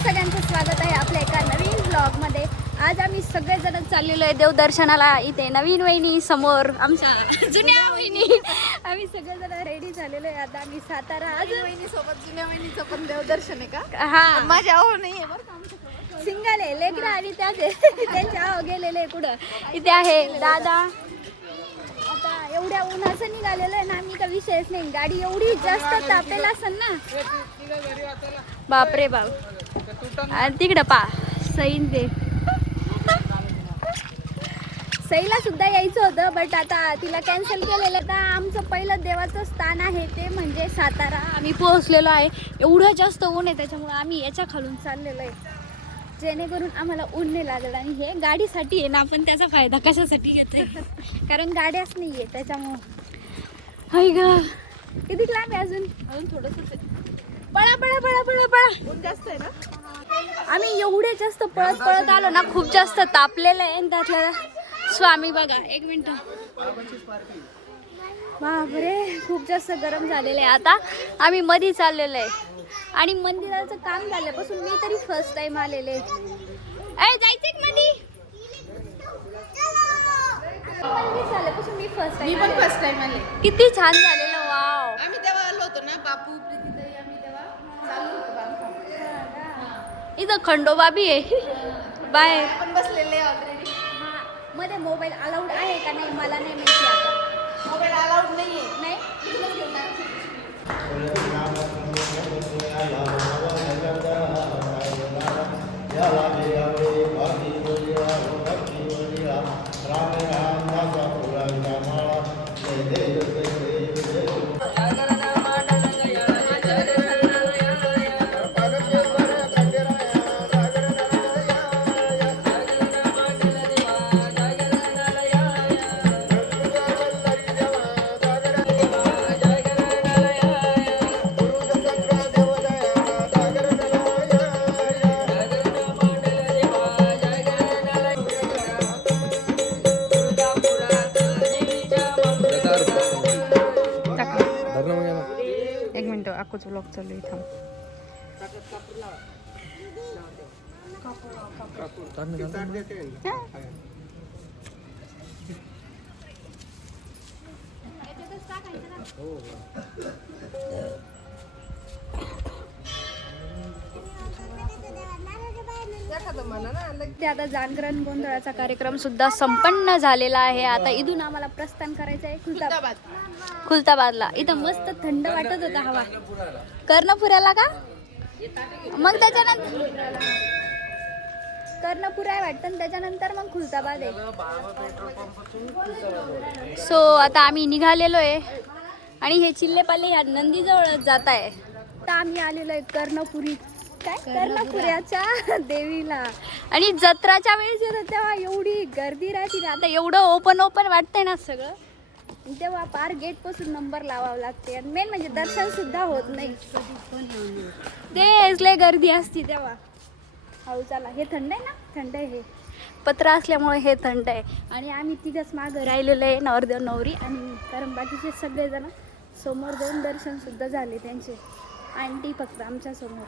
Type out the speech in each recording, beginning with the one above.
सगळ्यांचं स्वागत आहे आपल्या एका नवीन ब्लॉगमध्ये। आज आम्ही सगळेजण चाललेलो आहे देवदर्शनाला। इथे नवीन वहिनी समोर आमच्या जुन्या वहिनी, आम्ही सगळेजण रेडी झालेलो आहे। आता आम्ही सातारा आज वहिनी सोबत जुन्या वहिनीचं पण देवदर्शन आहे का? हा माझ्या आहो नाही आहे बरं का आमच्याकडे। सिंगल आहे लेकरं आणि त्यांच्या आहो गेलेले कुठं। इथे आहे दादा। आता एवढ्या उन्हाचं निघालेलं आहे ना आम्ही, का विषयच नाही। गाडी एवढी जास्त तापेल असेल ना, बापरे बाप। आणि तिकडं पा सईन ते सईला सुद्धा यायचं होतं, बट आता तिला कॅन्सल केलेलं। तर आमचं पहिलं देवाचं स्थान आहे ते म्हणजे सातारा। आम्ही पोहोचलेलो आहे। एवढं जास्त ऊन आहे त्याच्यामुळे आम्ही याच्या खालून चाललेलो आहे, जेणेकरून आम्हाला ऊन नाही लागलं। आणि हे गाडीसाठी आहे ना, आपण त्याचा फायदा कशासाठी घेतोय, कारण गाड्याच नाही आहे त्याच्यामुळं। हाय ग किती लांब आहे अजून थोडंसं। पळा पळा पळा पळा पळा, ऊन जास्त आहे ना। आम्ही एवढे जास्त पळत पळत आलो ना, खूप जास्त तापलेलं आहे। आणि त्यातलं स्वामी बघा, एक मिनिट, बापरे खूप जास्त गरम झालेलं आहे। आता आम्ही मध्ये चाललेलो आहे आणि मंदिराचं काम झाल्यापासून मी तरी फर्स्ट टाइम आलेले। जायचंय मध्ये मंदिर झाल्यापासून मी फर्स्ट मी टाइम पण फर्स्ट टाइम आले। किती छान झालेलं, वाव। आम्ही तेव्हा आलो होतो ना, बापू प्रीतीताई आम्ही तेव्हा चालू होतो बांधकाम। इथं खंडोबा बी आहे बाय। आपण बसलेले ऑलरेडी। मध्ये मोबाईल अलाउड आहे का नाही मला नाही माहिती। आता मोबाईल अलाउड नाहीये। नाही, इथूनच घेऊन टाकायचं। एक मिनिट, अकोच व्लॉग चालू आहे। थांब। ते आता जागरण गोंधळाचा कार्यक्रम सुद्धा संपन्न झालेला आहे। आता इथून आम्हाला प्रस्थान करायचं आहे खुलताबादला। इथं मस्त थंड वाटत होता हवा। कर्णपुऱ्याला का? मग त्याच्यानंतर कर्णपूर आहे वाटतं, त्याच्यानंतर मग खुलताबाद आहे। सो आता आम्ही निघालेलो आहे आणि हे चिल्लेपाल्ले ह्या नंदीजवळच जात आहे। तर आम्ही आलेलो आहे कर्णपुरी, काय कर्णपुऱ्याच्या देवीला। आणि जत्राच्या वेळेस येतात तेव्हा एवढी गर्दी राहते ना, आता एवढं ओपन वाटतंय ना सगळं, तेव्हा पार गेट पासून नंबर लावावं लागते। आणि मेन म्हणजे दर्शन सुद्धा होत नाही, ते लय गर्दी असते तेव्हा। हळू चला, हे थंड आहे ना, थंड आहे, हे पत्र असल्यामुळे हे थंड आहे। आणि आम्ही तिघच मागं राहिलेलं आहे, नवरदेव नवरी आणि मी, कारण बाकीचे सगळेजण समोर जाऊन दर्शन सुद्धा झाले त्यांचे। आंटी फक्त आमच्या समोर।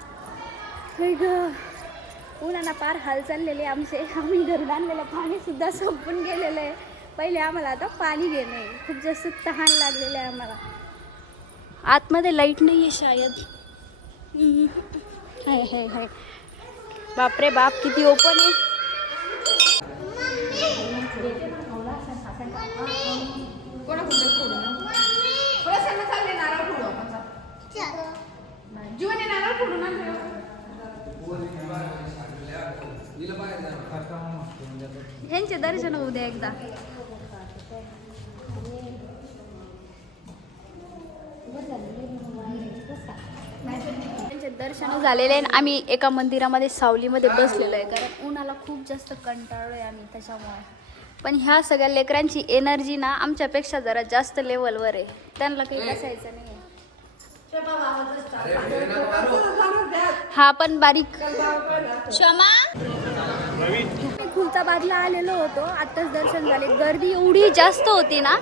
उन्हाना पार हाल चाललेले आमचे। आम्ही घरून आणलेलं पाणी सुद्धा संपून गेलेलं आहे। पहिले आम्हाला आता पाणी घेणं आहे, खूप जास्त तहान लागलेलं आहे आम्हाला। आतमध्ये लाईट नाही आहे शायद। हाय हाय हाय, बापरे बाप किती ओपन आहे। ह्यांचे दर्शन होऊ द्या एकदा। त्यांचे दर्शन झालेले आहे। आम्ही एका मंदिरामध्ये सावलीमध्ये बसलेलो आहे, कारण उन्हाला खूप जास्त कंटाळलो आहे आम्ही त्याच्यामुळे। पण ह्या सगळ्या लेकरांची एनर्जी ना आमच्यापेक्षा जरा जास्त लेवलवर आहे, त्यांना काही बसायचं नाही आहे। हा पण बारीक क्षमा। खुलताबादला आलेलो होतो, आत्ताच दर्शन झाले। गर्दी एवढी जास्त होती ना,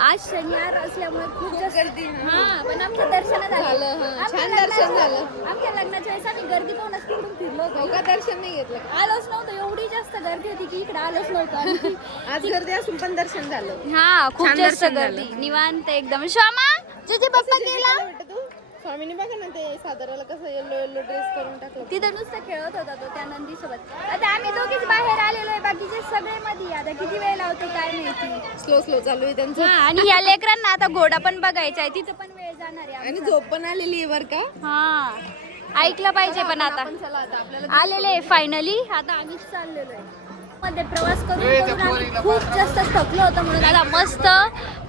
आज शनिवार असल्यामुळे खूप जास्त गर्दी, हा पण आमचं दर्शन झालं, हा. छान दर्शन झालं. आमच्या लग्नाच्या वेळेस आम्ही गर्दी पाहूनच तिकडून फिरलो हो होतो का, दर्शन नाही घेतलं का? आलोच नव्हतं एवढी जास्त गर्दी होती की इकडे आलोच नव्हतं आणि आज गर्दी असून पण दर्शन झालं. हा खूप छान जास्त दर्शन गर्दी झालं. निवांत एकदम श्यामा तुझे पप्पा गेला वाटतं तू स्वामीने बघा ना ते साताऱ्याला कसं येलो येलो ड्रेस करून टाकलं. तिथं नुसतं खेळत होता तो त्या नंदी सोबत आता आम्ही दोघीच बाहेर आलेलो आहे बाकीचे सगळे मध्ये आता किती वेळ लावते काय माहिती स्लो स्लो चालू आहे त्यांचं. हा आणि या लेकरांना आता घोडा पण बघायचा आहे तिथं पण वेळ जाणार आहे आणि आमचा. झोप पण आलेली आहे बरं का. हा ऐकलं पाहिजे पण आता आपण चला आता आपल्याला आलेले फायनली आता आम्हीच चाललेलो आहे मध्ये प्रवास करून आम्ही खूप जास्त थकलो होतो म्हणून आता मस्त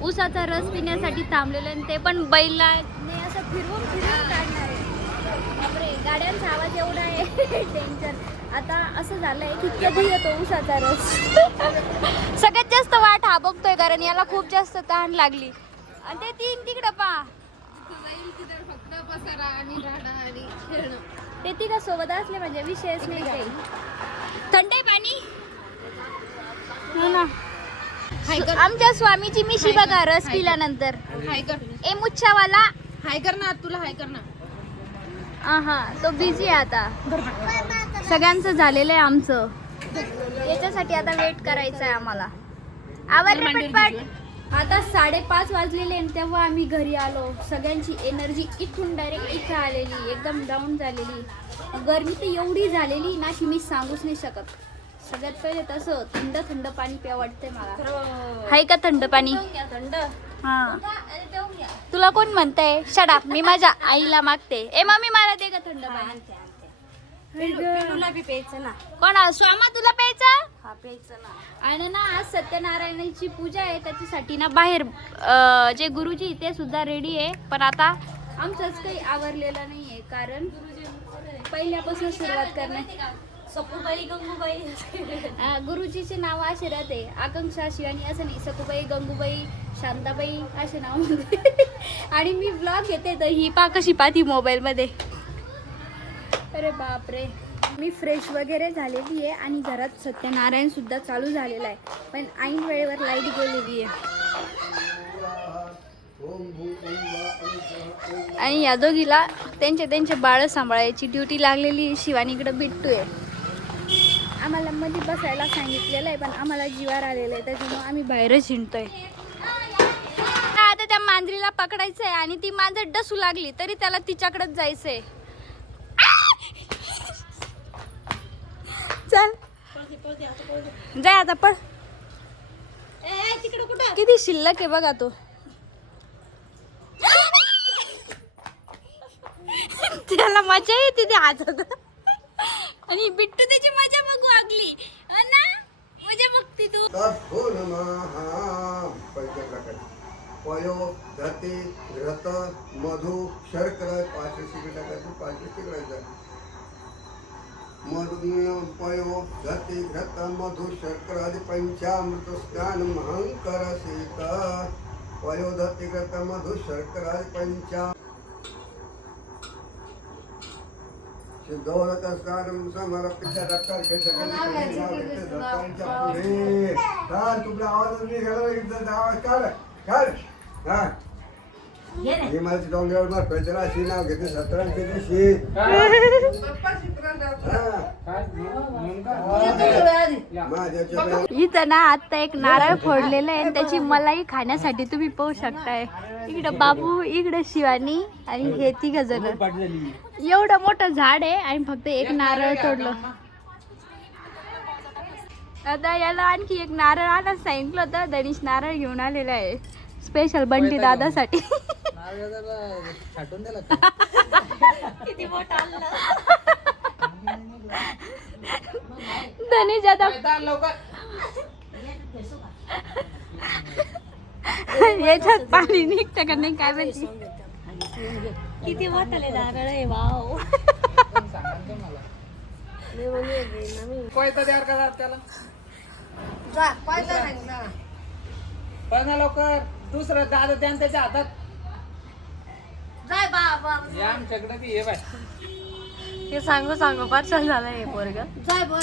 ऊसाचा रस पिण्यासाठी थांबलेलो आणि ते पण बैलाने असं फिरवून फिरवून काढणार आहे बापरे गाड्यांचा आवाज एवढा आहे डेंजर आता असं झालंय की कधी येतो ऊसाचा रस सगळ्यात जास्त वाट हा बघतोय कारण याला खूप जास्त तहान लागली आणि ते तीन तिकडं पा जाईल तिथे फक्त पसारा आणि राडा आणि खेळणं. ते तिघं सोबत असले म्हणजे विषयच नाही काही थंड आहे पाणी हो ना हाय कर, आमच्या स्वामीची मिशी बघा रस पिल्यानंतर हाय कर, ए मुच्छावाला हाय कर ना तुला हाय कर ना. हा तो बिझी आहे आता सगळ्यांचं झालेलं आहे आमचं याच्यासाठी आता वेट करायचं आहे आम्हाला आवरले पटपट आता 5:30 वाजलेले आणि तेव्हा आम्ही घरी आलो सगळ्यांची एनर्जी इथून डायरेक्ट इथं आलेली एकदम डाऊन झालेली गरमी तर एवढी झालेली ना की मी सांगूच नाही शकत सगळ्यात पहिले तसं थंड थंड पाणी प्या वाटतंय मला हाय का थंड पाणी थंड हा तुला कोण म्हणतंय शडा मी माझ्या आईला मागते ए मम्मी मला दे का थंड पाणी तुला बी प्यायचं ना. कोणा स्वामा तुला प्यायचं हा प्यायचं ना. आणि ना आज सत्यनारायणाची पूजा आहे त्याच्यासाठी ना बाहेर जे गुरुजी ते सुद्धा रेडी आहे पण आता आमचंच काही आवरलेलं नाहीये कारण पहिल्यापासून सुरुवात करण्यात सपूबाई गंगूबाई गुरुजीचे नाव असे राहते आकांक्षा शिवानी असं नाही सकुबाई गंगूबाई शांताबाई असे नाव म्हणते आणि मी ब्लॉग घेते तर ही पा कशी पाहती मोबाईलमध्ये अरे बापरे मी फ्रेश वगैरे झालेली आहे आणि घरात सत्यनारायण सुद्धा चालू झालेला आहे पण ऐन वेळेवर लाईट गेलेली आहे आणि या दोघीला त्यांचे बाळ सांभाळायची ड्युटी लागलेली शिवानीकडे बिट्टू आहे आम्हाला मध्ये बसायला सांगितलेलं आहे पण आम्हाला जीवार आलेलं आहे त्याच्यामुळे आम्ही बाहेरच हिंडतोय आता त्या मांजरीला पकडायचंय आणि ती मांजर डसू लागली तरी त्याला तिच्याकडेच जायचंय चल जाय आता पळ किती शिल्लक आहे बघा तो त्याला मजा येते ते हातात आणि बिट्टू त्याची मजा बघू लागली ना मजा बघती तू पयो धते घृत मधु शर्करा 500 टाकायचं 500 टाकायचं मधु पयो धते घृत मधु शर्करा आदि पंचामृत स्नान महंकर सीत पयो धते घृत मधु शर्करा आदि पंचा सिद्धोदक स्नानं समर्पित रक्तार्घ्य पुढे काल तुला आवाज नाही गेला एकदा आवाज काढ हा हिमालय डोंगरावर मार पैदल अशी नाव घेते 17 दिवशी इथं ना आता एक नारळ फोडलेलं आहे आणि त्याची मलाई खाण्यासाठी तुम्ही पाहू शकताय इकडं बाबू इकडं शिवानी आणि हे तिघ जण एवढं मोठं झाड आहे आणि फक्त एक नारळ तोडलं आता याला आणखी एक नारळ आणायला सांगितलं होतं दनीश नारळ घेऊन आलेला आहे स्पेशल बंटी दादासाठी किती मोठा आणला. दनीश आता याच्यात पाणी निघतं का नाही काय माहिती किती मोठा नारळ आहे वाव. कोयता तयार करा त्याला जा पाहिलं सांगितलं. पण लवकर दुसरं दादा द्या त्याच्या हातात जाय बाबा या आमच्याकडे बी ये बाय हे सांगू पार्सल झालंय हे पोरग जाय बोल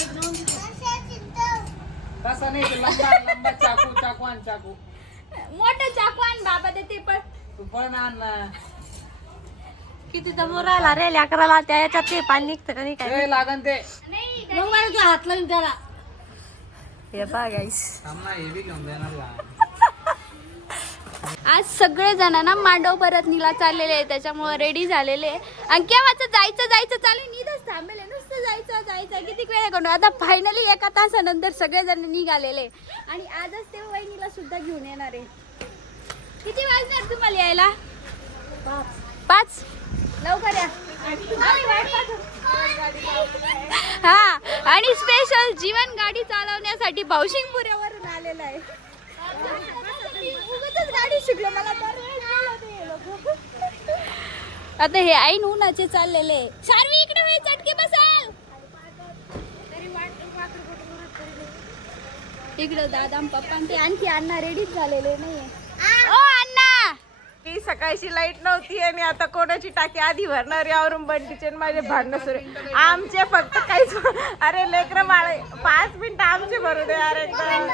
तसा नाही ते लंबा चाकू आण चाकू मोठं चाकू आण बाबा ते पण. तू पण आण ना. किती दमून राहिला रे लेकराला त्या याच्यात ते पाणी निघतं का नाही काय ए, लागन ते. मग मला हात लावून त्याला हे पहा गाईस थांब ना, हे बी घेऊन देणार का? आज सगळे जण ना मांडव परतनीला चाललेले आहे, त्याच्यामुळे रेडी झालेले आहे. आणि केव्हाच जायचं चालू नीटच थांबेले, नुसतं जायचं किती वेळ करून आता फायनली एका तासानंतर सगळे जण निघालेले आणि आजच ते वहिनीला सुद्धा घेऊन येणार आहे. किती वाजणार तुम्हाला यायला? 5. लवकर या. हा, आणि स्पेशल जीवन गाडी चालवण्यासाठी भावशिंगपुऱ्यावरून आलेला आहे. उगाचच गाडी शिकलो, मला दरवेळेस बोलवते हे लोकं. आता हे ऐन उन्हाचे चाललेले. सारवी इकडे होई, चटके बसाल. इकडे दादा पप्पा ते आणखी अण्णा रेडीच झालेले नाहीये. ओ अण्णा, की सकाळची लाईट नव्हती आणि आता कोणाची टाकी आधी भरणार यावरून बंटीचे आणि माझे भांडणं सुरू. आमचे फक्त काहीच अरे लेकरं बाळे 5 मिनिटं आमचे भरू दे यार एकदम.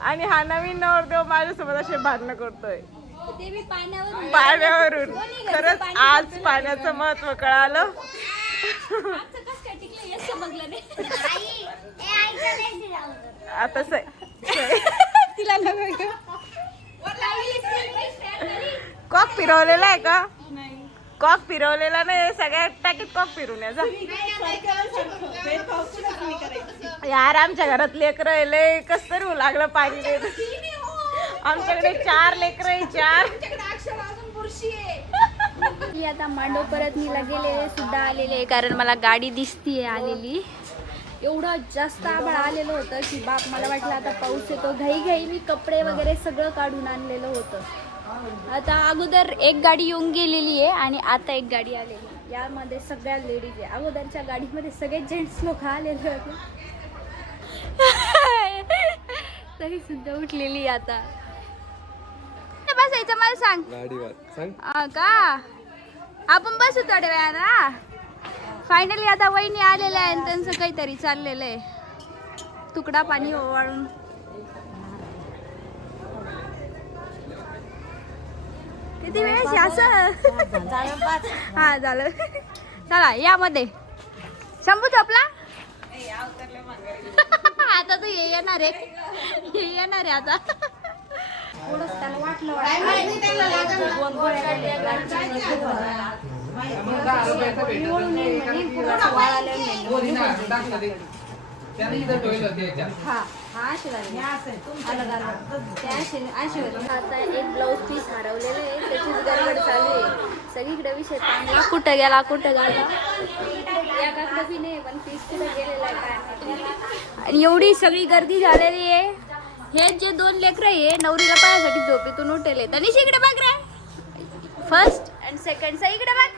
आणि हा नवीन नवरदेव माझ्यासोबत असे भांडणं करतोय ते मी पाण्यावरून पाण्यावरून. खरंच आज पाण्याचं महत्व कळालं. आमचं कसं काय टिकलं हे समजलं नाही. आता तिला कॉक फिरवलेला आहे का? कॉक फिरवलेला नाही, सगळ्या टाकीत कॉक फिरून या जा. यार आमच्या घरात लेकरं लय कस तरी होऊ लागलं पाणी देत. आमच्याकडे 4 लेकरं आहे, 4. मी आता मांडव परतनीला गेलेले सुद्धा आलेले, कारण मला गाडी दिसतीये आलेली. एवढं जास्त आभाळ आलेलं होतं की बाप, मला वाटलं आता पाऊस येतो. घाई मी कपडे वगैरे सगळं काढून आणलेलं होतं. आता अगोदर एक गाडी येऊन गेलेली आहे आणि आता एक गाडी आलेली. यामध्ये सगळ्या लेडीज आहे. अगोदरच्या गाडीमध्ये सगळे जेंट्स लोक आलेले होते. तरी सुद्धा उठलेली आता. बसायचं मला सांग. गाडीवर सांग. का आपण बसू थोड्या वेळाना. फायनली आता वहिनी आलेल्या आहे आणि त्यांचं काहीतरी चाललेलं आहे. तुकडा पाणी ओवाळून. किती वेळ असं. हा झालं. चला यामध्ये शंभू झोपला. आता तर हे येणार आहे आता. आता एक ब्लाऊज पीस हरवलेलं आहे, त्याचीच गडबड चालू आहे. सगळीकडे विषय चांगला. कुठं गेला एकाकडे बी नाही, पण पीस कुठं गेलेला आहे काय माहिती. आणि एवढी सगळी गर्दी झालेली आहे. हे जे 2 लेकरं आहे नवरीला पायासाठी झोपेतून उठेले. तनिष इकडे बघ रे. फर्स्ट अँड सेकंड इकडे बघ.